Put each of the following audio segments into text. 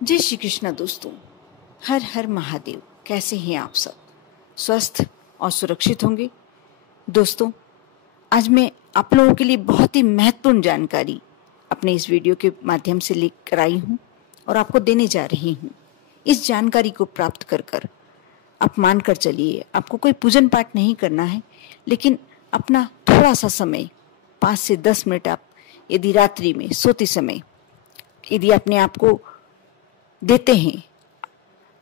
जय श्री कृष्णा दोस्तों। हर हर महादेव। कैसे हैं आप सब? स्वस्थ और सुरक्षित होंगे। दोस्तों, आज मैं आप लोगों के लिए बहुत ही महत्वपूर्ण जानकारी अपने इस वीडियो के माध्यम से लेकर आई हूँ और आपको देने जा रही हूँ। इस जानकारी को प्राप्त कर आप मान कर चलिए। आपको कोई पूजन पाठ नहीं करना है, लेकिन अपना थोड़ा सा समय 5 से 10 मिनट आप यदि रात्रि में सोते समय यदि अपने आप को देते हैं,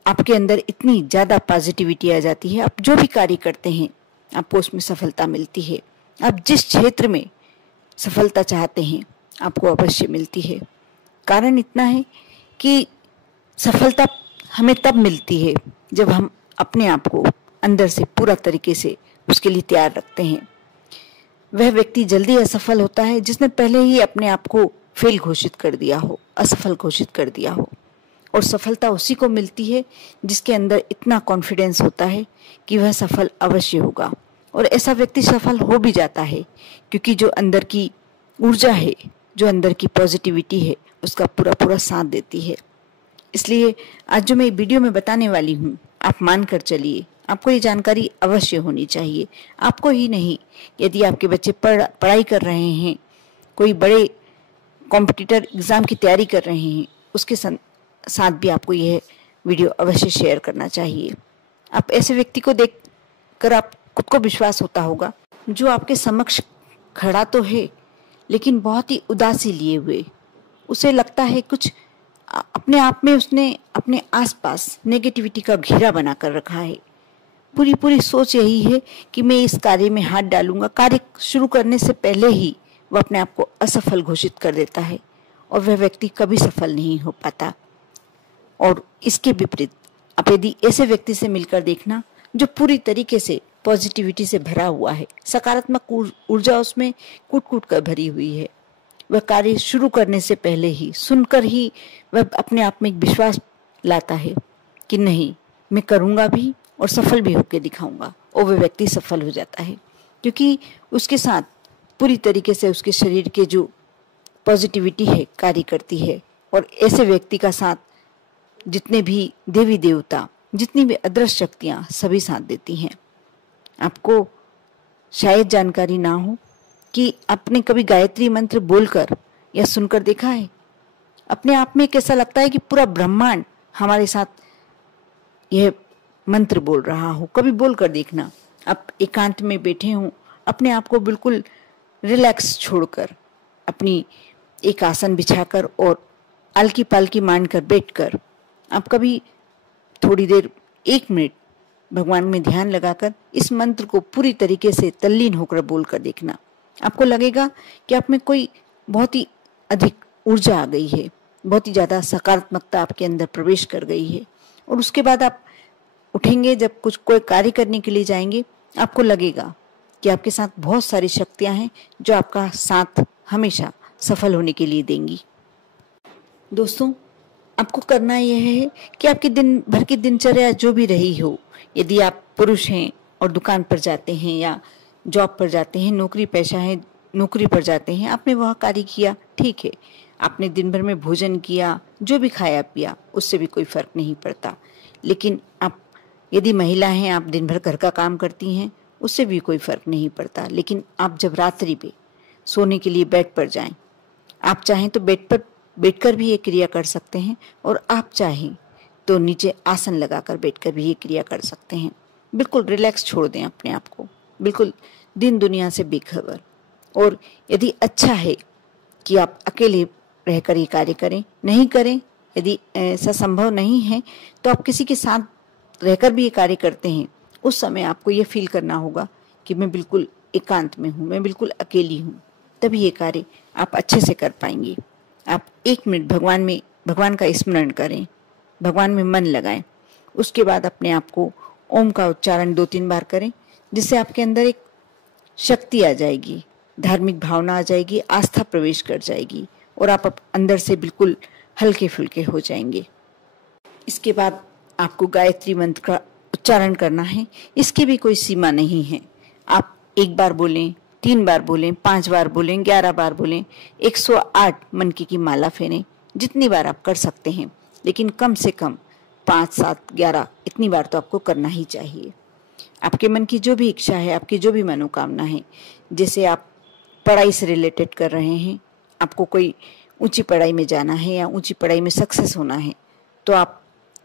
आपके अंदर इतनी ज़्यादा पॉजिटिविटी आ जाती है। आप जो भी कार्य करते हैं आपको उसमें सफलता मिलती है। आप जिस क्षेत्र में सफलता चाहते हैं आपको अवश्य मिलती है। कारण इतना है कि सफलता हमें तब मिलती है जब हम अपने आप को अंदर से पूरा तरीके से उसके लिए तैयार रखते हैं। वह व्यक्ति जल्दी असफल होता है जिसने पहले ही अपने आप को फेल घोषित कर दिया हो, असफल घोषित कर दिया हो। और सफलता उसी को मिलती है जिसके अंदर इतना कॉन्फिडेंस होता है कि वह सफल अवश्य होगा। और ऐसा व्यक्ति सफल हो भी जाता है क्योंकि जो अंदर की ऊर्जा है, जो अंदर की पॉजिटिविटी है, उसका पूरा पूरा साथ देती है। इसलिए आज जो मैं वीडियो में बताने वाली हूँ, आप मान कर चलिए। आपको ये जानकारी अवश्य होनी चाहिए। आपको ही नहीं, यदि आपके बच्चे पढ़ाई कर रहे हैं, कोई बड़े कॉम्पिटिटर एग्जाम की तैयारी कर रहे हैं, उसके साथ भी आपको यह वीडियो अवश्य शेयर करना चाहिए। आप ऐसे व्यक्ति को देख कर आप खुद को विश्वास होता होगा जो आपके समक्ष खड़ा तो है लेकिन बहुत ही उदासी लिए हुए। उसे लगता है कुछ अपने आप में उसने अपने आसपास नेगेटिविटी का घेरा बना कर रखा है। पूरी सोच यही है कि मैं इस कार्य में हाथ डालूंगा। कार्य शुरू करने से पहले ही वह अपने आप को असफल घोषित कर देता है और वह व्यक्ति कभी सफल नहीं हो पाता। और इसके विपरीत आप यदि ऐसे व्यक्ति से मिलकर देखना जो पूरी तरीके से पॉजिटिविटी से भरा हुआ है, सकारात्मक ऊर्जा उसमें कूट कर भरी हुई है। वह कार्य शुरू करने से पहले ही सुनकर ही वह अपने आप में एक विश्वास लाता है कि नहीं, मैं करूँगा भी और सफल भी होकर दिखाऊंगा। और वह व्यक्ति सफल हो जाता है क्योंकि उसके साथ पूरी तरीके से उसके शरीर के जो पॉजिटिविटी है कार्य करती है। और ऐसे व्यक्ति का साथ जितने भी देवी देवता, जितनी भी अदृश्य शक्तियाँ सभी साथ देती हैं। आपको शायद जानकारी ना हो कि आपने कभी गायत्री मंत्र बोलकर या सुनकर देखा है? अपने आप में कैसा लगता है कि पूरा ब्रह्मांड हमारे साथ यह मंत्र बोल रहा हो। कभी बोल कर देखना। आप एकांत में बैठे हों, अपने आप को बिल्कुल रिलैक्स छोड़कर, अपनी एक आसन बिछाकर और आलकी पालकी मानकर बैठकर आप कभी थोड़ी देर 1 मिनट भगवान में ध्यान लगाकर इस मंत्र को पूरी तरीके से तल्लीन होकर बोलकर देखना। आपको लगेगा कि आप में कोई बहुत ही अधिक ऊर्जा आ गई है, बहुत ही ज़्यादा सकारात्मकता आपके अंदर प्रवेश कर गई है। और उसके बाद आप उठेंगे, जब कोई कार्य करने के लिए जाएंगे, आपको लगेगा कि आपके साथ बहुत सारी शक्तियाँ हैं जो आपका साथ हमेशा सफल होने के लिए देंगी। दोस्तों, आपको करना यह है कि आपकी दिन भर की दिनचर्या जो भी रही हो, यदि आप पुरुष हैं और दुकान पर जाते हैं या जॉब पर जाते हैं, नौकरी पेशा है, नौकरी पर जाते हैं, आपने वह कार्य किया, ठीक है। आपने दिन भर में भोजन किया, जो भी खाया पिया, उससे भी कोई फर्क नहीं पड़ता। लेकिन आप यदि महिला हैं, आप दिन भर घर का काम करती हैं, उससे भी कोई फर्क नहीं पड़ता। लेकिन आप जब रात्रि पे सोने के लिए बेड पर जाएं, आप चाहें तो बेड पर बैठकर भी ये क्रिया कर सकते हैं और आप चाहें तो नीचे आसन लगाकर बैठकर भी ये क्रिया कर सकते हैं। बिल्कुल रिलैक्स छोड़ दें अपने आप को, बिल्कुल दिन दुनिया से बेखबर। और यदि अच्छा है कि आप अकेले रहकर ये कार्य करें, नहीं करें, यदि ऐसा संभव नहीं है तो आप किसी के साथ रहकर भी ये कार्य करते हैं, उस समय आपको ये फील करना होगा कि मैं बिल्कुल एकांत में हूँ, मैं बिल्कुल अकेली हूँ। तभी ये कार्य आप अच्छे से कर पाएंगे। आप 1 मिनट भगवान का स्मरण करें, भगवान में मन लगाएं। उसके बाद अपने आप को ओम का उच्चारण 2-3 बार करें, जिससे आपके अंदर एक शक्ति आ जाएगी, धार्मिक भावना आ जाएगी, आस्था प्रवेश कर जाएगी और आप अंदर से बिल्कुल हल्के फुल्के हो जाएंगे। इसके बाद आपको गायत्री मंत्र का उच्चारण करना है। इसकी भी कोई सीमा नहीं है। आप 1 बार बोलें, 3 बार बोलें, 5 बार बोलें, 11 बार बोलें, 108 मनके की माला फेरें, जितनी बार आप कर सकते हैं। लेकिन कम से कम 5, 7, 11 इतनी बार तो आपको करना ही चाहिए। आपके मन की जो भी इच्छा है, आपकी जो भी मनोकामना है, जैसे आप पढ़ाई से रिलेटेड कर रहे हैं, आपको कोई ऊंची पढ़ाई में जाना है या ऊंची पढ़ाई में सक्सेस होना है, तो आप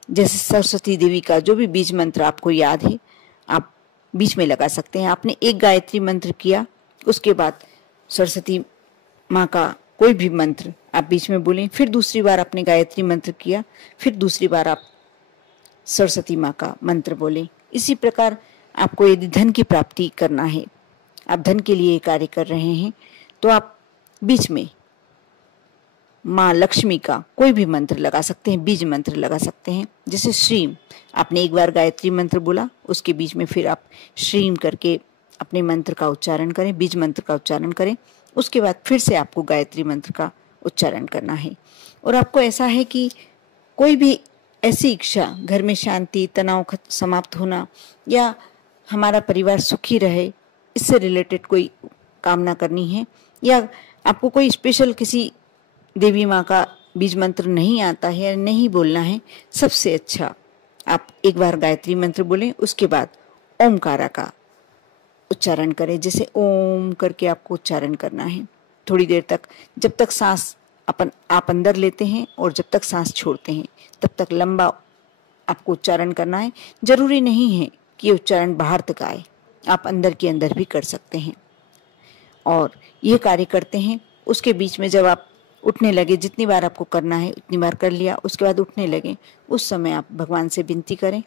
जैसे सरस्वती देवी का जो भी बीज मंत्र आपको याद है, आप बीच में लगा सकते हैं। आपने एक गायत्री मंत्र किया, उसके बाद सरस्वती माँ का कोई भी मंत्र आप बीच में बोलें, फिर दूसरी बार आपने गायत्री मंत्र किया, फिर दूसरी बार आप सरस्वती माँ का मंत्र बोलें। इसी प्रकार आपको यदि धन की प्राप्ति करना है, आप धन के लिए कार्य कर रहे हैं, तो आप बीच में माँ लक्ष्मी का कोई भी मंत्र लगा सकते हैं, बीज मंत्र लगा सकते हैं। जैसे श्रीम, आपने एक बार गायत्री मंत्र बोला, उसके बीच में फिर आप श्रीम करके अपने मंत्र का उच्चारण करें, बीज मंत्र का उच्चारण करें। उसके बाद फिर से आपको गायत्री मंत्र का उच्चारण करना है। और आपको ऐसा है कि कोई भी ऐसी इच्छा, घर में शांति, तनाव समाप्त होना या हमारा परिवार सुखी रहे, इससे रिलेटेड कोई कामना करनी है, या आपको कोई स्पेशल किसी देवी माँ का बीज मंत्र नहीं आता है या नहीं बोलना है, सबसे अच्छा आप एक बार गायत्री मंत्र बोलें, उसके बाद ओमकारा का उच्चारण करें। जैसे ओम करके आपको उच्चारण करना है थोड़ी देर तक, जब तक सांस आप अंदर लेते हैं और जब तक सांस छोड़ते हैं, तब तक लंबा आपको उच्चारण करना है। जरूरी नहीं है कि ये उच्चारण बाहर तक आए, आप अंदर के अंदर भी कर सकते हैं। और ये कार्य करते हैं, उसके बीच में जब आप उठने लगे, जितनी बार आपको करना है उतनी बार कर लिया, उसके बाद उठने लगे, उस समय आप भगवान से विनती करें,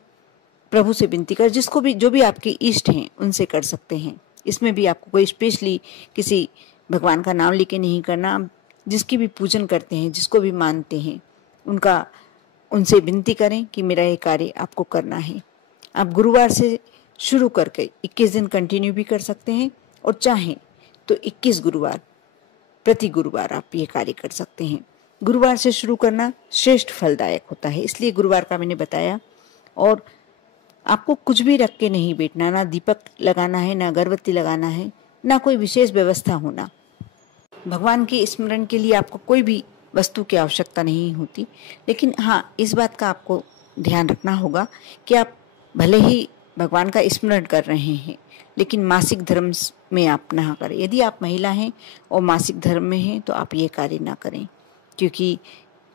प्रभु से विनती करें, जिसको भी जो भी आपके इष्ट हैं उनसे कर सकते हैं। इसमें भी आपको कोई स्पेशली किसी भगवान का नाम लेके नहीं करना, आप जिसकी भी पूजन करते हैं, जिसको भी मानते हैं, उनसे विनती करें कि मेरा ये कार्य आपको करना है। आप गुरुवार से शुरू करके 21 दिन कंटिन्यू भी कर सकते हैं, और चाहें तो 21 गुरुवार प्रति गुरुवार आप ये कार्य कर सकते हैं। गुरुवार से शुरू करना श्रेष्ठ फलदायक होता है, इसलिए गुरुवार का मैंने बताया। और आपको कुछ भी रख के नहीं बैठना, ना दीपक लगाना है, ना अगरबत्ती लगाना है, ना कोई विशेष व्यवस्था होना। भगवान के स्मरण के लिए आपको कोई भी वस्तु की आवश्यकता नहीं होती। लेकिन हाँ, इस बात का आपको ध्यान रखना होगा कि आप भले ही भगवान का स्मरण कर रहे हैं, लेकिन मासिक धर्म में आप ना करें। यदि आप महिला हैं और मासिक धर्म में हैं तो आप ये कार्य ना करें, क्योंकि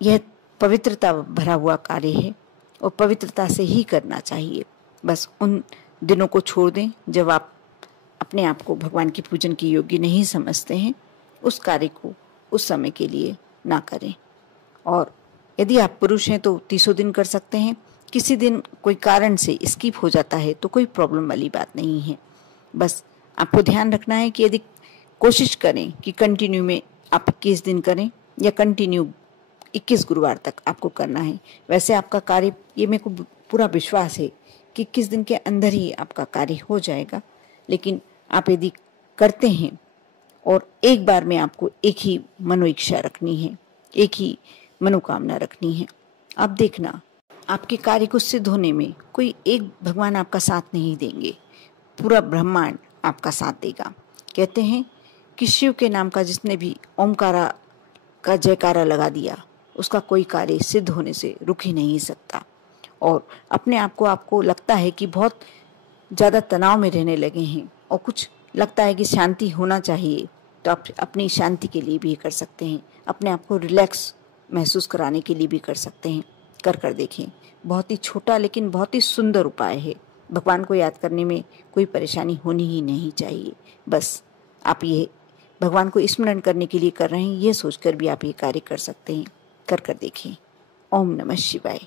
यह पवित्रता भरा हुआ कार्य है और पवित्रता से ही करना चाहिए। बस उन दिनों को छोड़ दें जब आप अपने आप को भगवान की पूजन की योग्य नहीं समझते हैं, उस कार्य को उस समय के लिए ना करें। और यदि आप पुरुष हैं तो 30 दिन कर सकते हैं। किसी दिन कोई कारण से स्किप हो जाता है तो कोई प्रॉब्लम वाली बात नहीं है। बस आपको ध्यान रखना है कि यदि कोशिश करें कि कंटिन्यू में आप 21 दिन करें या कंटिन्यू 21 गुरुवार तक आपको करना है। वैसे आपका कार्य, ये मेरे को पूरा विश्वास है कि 21 दिन के अंदर ही आपका कार्य हो जाएगा। लेकिन आप यदि करते हैं और एक बार में आपको एक ही मनोइच्छा रखनी है, एक ही मनोकामना रखनी है, आप देखना आपके कार्य को सिद्ध होने में कोई एक भगवान आपका साथ नहीं देंगे, पूरा ब्रह्मांड आपका साथ देगा। कहते हैं कि शिव के नाम का जिसने भी ओमकारा का जयकारा लगा दिया, उसका कोई कार्य सिद्ध होने से रुक ही नहीं सकता। और अपने आप को आपको लगता है कि बहुत ज़्यादा तनाव में रहने लगे हैं और कुछ लगता है कि शांति होना चाहिए, तो आप अपनी शांति के लिए भी कर सकते हैं, अपने आप को रिलैक्स महसूस कराने के लिए भी कर सकते हैं। कर देखें, बहुत ही छोटा लेकिन बहुत ही सुंदर उपाय है। भगवान को याद करने में कोई परेशानी होनी ही नहीं चाहिए। बस आप ये भगवान को स्मरण करने के लिए कर रहे हैं, ये सोचकर भी आप ये कार्य कर सकते हैं। कर देखें। ओम नमः शिवाय।